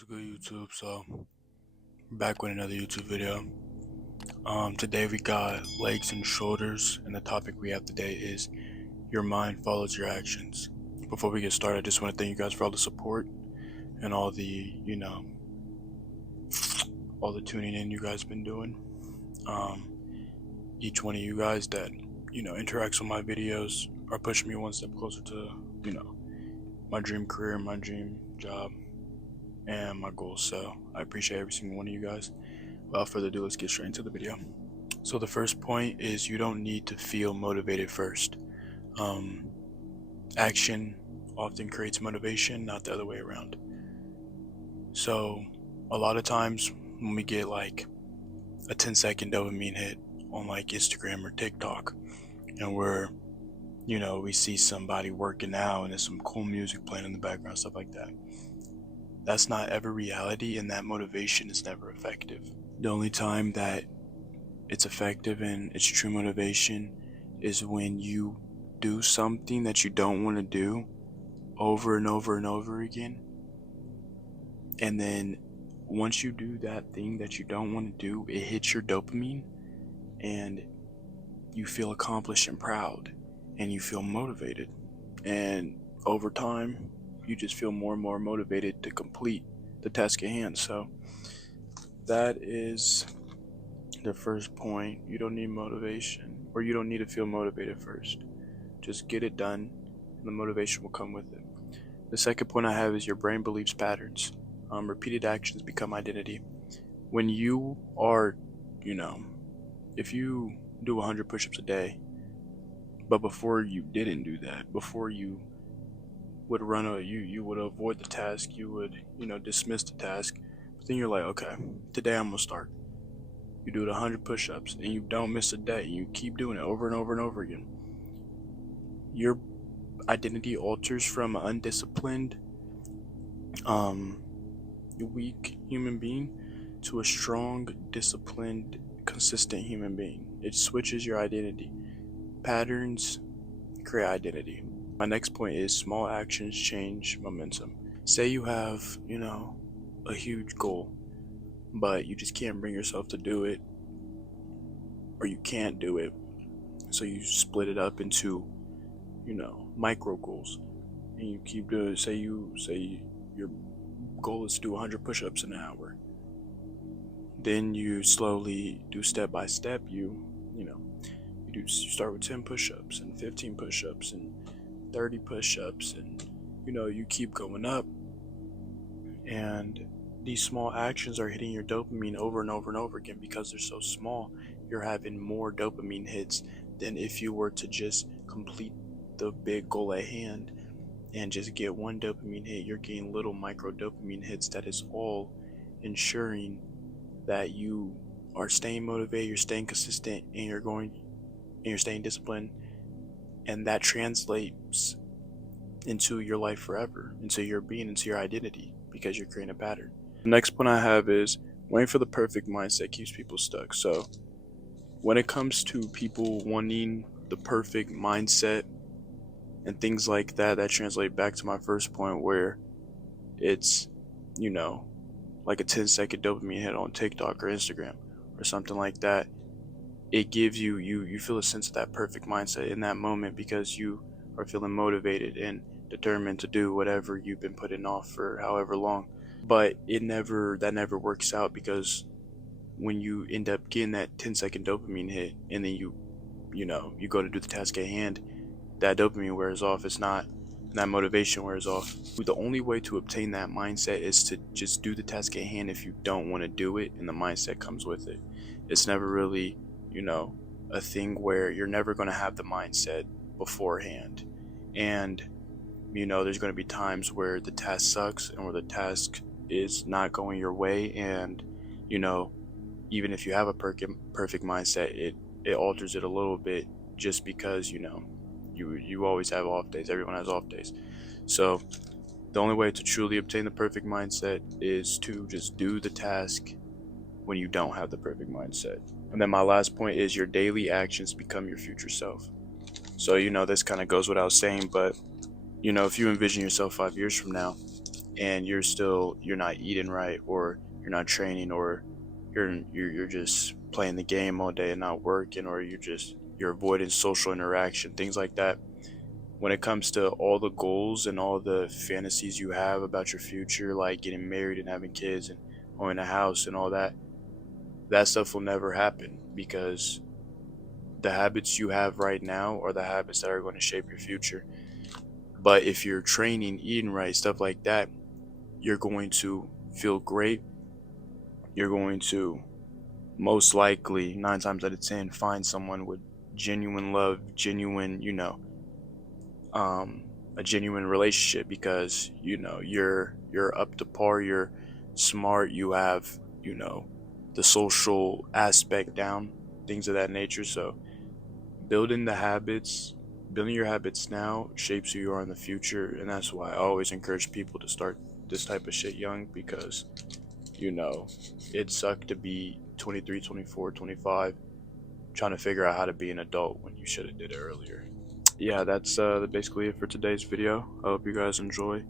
What's good, YouTube? So, back with another YouTube video. Today we got legs and shoulders, and the topic we have today is your mind follows your actions. Before we get started, I just want to thank you guys for all the support and all the tuning in you guys been doing. Each one of you guys that interacts with my videos are pushing me one step closer to my dream career, my dream job, and my goals. So I appreciate every single one of you guys. Without further ado, let's get straight into the video. So the first point is you don't need to feel motivated first. Action often creates motivation, not the other way around. So a lot of times when we get like a 10-second dopamine hit on like Instagram or TikTok, and we see somebody working out and there's some cool music playing in the background, stuff like that. That's not ever reality, and that motivation is never effective. The only time that it's effective and it's true motivation is when you do something that you don't want to do over and over and over again. And then once you do that thing that you don't want to do, it hits your dopamine and you feel accomplished and proud and you feel motivated. And over time, you just feel more and more motivated to complete the task at hand. So that is the first point. You don't need motivation, or you don't need to feel motivated first. Just get it done and the motivation will come with it. The second point I have is your brain believes patterns. Repeated actions become identity. When you are, if you do 100 push-ups a day, but before you didn't do that, before you would you would avoid the task, you would dismiss the task, but then you're like, okay, today I'm gonna start. You do it 100 push-ups and you don't miss a day, you keep doing it over and over and over again. Your identity alters from an undisciplined weak human being to a strong, disciplined, consistent human being. It switches your identity. Patterns create identity. My next point is small actions change momentum. Say you have, a huge goal, but you just can't bring yourself to do it, or you can't do it. So you split it up into, micro goals, and you keep doing it. Say your goal is to do 100 push-ups in an hour. Then you slowly do step by step. You start with 10 push-ups and 15 push-ups and 30 push-ups, and you keep going up, and these small actions are hitting your dopamine over and over and over again. Because they're so small, you're having more dopamine hits than if you were to just complete the big goal at hand and just get one dopamine hit. You're getting little micro dopamine hits that is all ensuring that you are staying motivated, you're staying consistent, and you're staying disciplined, and that translates into your life forever, into your being, into your identity, because you're creating a pattern. The next point I have is waiting for the perfect mindset keeps people stuck. So when it comes to people wanting the perfect mindset and things like that, that translate back to my first point, where it's like a 10-second dopamine hit on TikTok or Instagram or something like that. It gives you feel a sense of that perfect mindset in that moment, because you are feeling motivated and determined to do whatever you've been putting off for however long. But that never works out, because when you end up getting that 10-second dopamine hit and then you go to do the task at hand, that dopamine wears off. It's not, that motivation wears off. The only way to obtain that mindset is to just do the task at hand if you don't want to do it, and the mindset comes with it. It's never really a thing where you're never going to have the mindset beforehand. And there's going to be times where the task sucks and where the task is not going your way, and even if you have a perfect mindset, it alters it a little bit, just because you always have off days. Everyone has off days. So the only way to truly obtain the perfect mindset is to just do the task when you don't have the perfect mindset. And then my last point is your daily actions become your future self. So this kind of goes without saying, but if you envision yourself 5 years from now, and you're not eating right, or you're not training, or you're just playing the game all day and not working, or you're avoiding social interaction, things like that. When it comes to all the goals and all the fantasies you have about your future, like getting married and having kids and owning a house and all that, that stuff will never happen, because the habits you have right now are the habits that are going to shape your future. But if you're training, eating right, stuff like that, you're going to feel great. You're going to most likely, 9 times out of 10, find someone with genuine love, genuine, um, a genuine relationship, because you're up to par, you're smart, you have, you know, the social aspect down, things of that nature. So building the habits, building your habits now shapes who you are in the future, and that's why I always encourage people to start this type of shit young, because you know it sucked to be 23, 24, 25 trying to figure out how to be an adult when you should have did it earlier. Yeah, that's basically it for today's video. I hope you guys enjoy,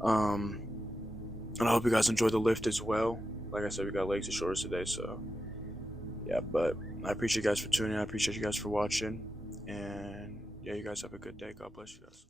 um and I hope you guys enjoy the lift as well. Like I said, we got legs and shoulders today, so yeah. But I appreciate you guys for tuning in. I appreciate you guys for watching, and yeah, you guys have a good day. God bless you guys.